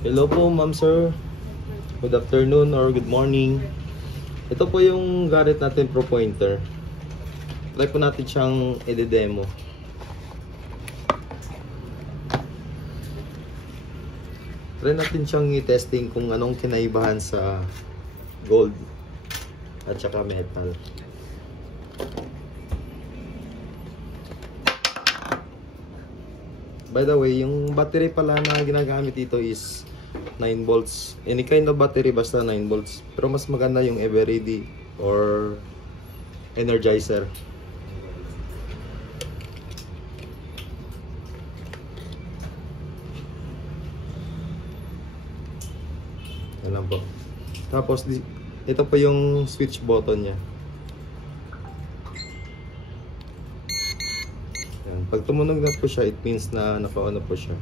Hello po, ma'am sir. Good afternoon or good morning. Ito po yung Garrett natin Pro Pointer. Try po natin siyang i-demo. Try natin siyang i-testing kung anong kinaibahan sa gold at saka metal. By the way, yung battery pala na ginagamit dito is 9 volts. Any kind of battery basta 9 volts. Pero mas maganda yung Eveready or Energizer. Yan lang po. Tapos ito po yung switch button niya. Yan. Pag tumunog na po siya, it means na naka-on po siya.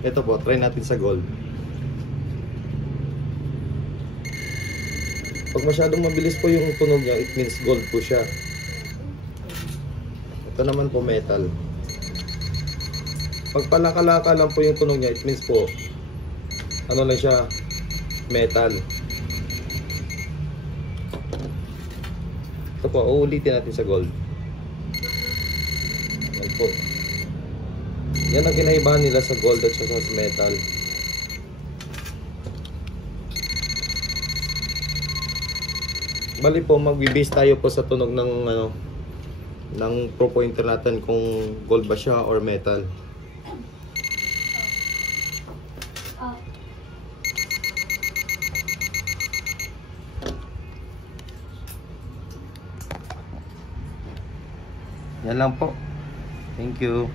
Ito po, try natin sa gold. Pag masyadong mabilis po yung tunog niya, it means gold po siya. Ito naman po metal. Pag palaka-laka lang po yung tunog niya, it means po ano lang siya, metal. Ito po, uulitin natin sa gold. Yan po. Yan ang kinaibahan nila sa gold at sa metal. Bali po, mag-base tayo po sa tunog ng ng Pro Pointer natin kung gold ba siya or metal. Yan lang po. Thank you.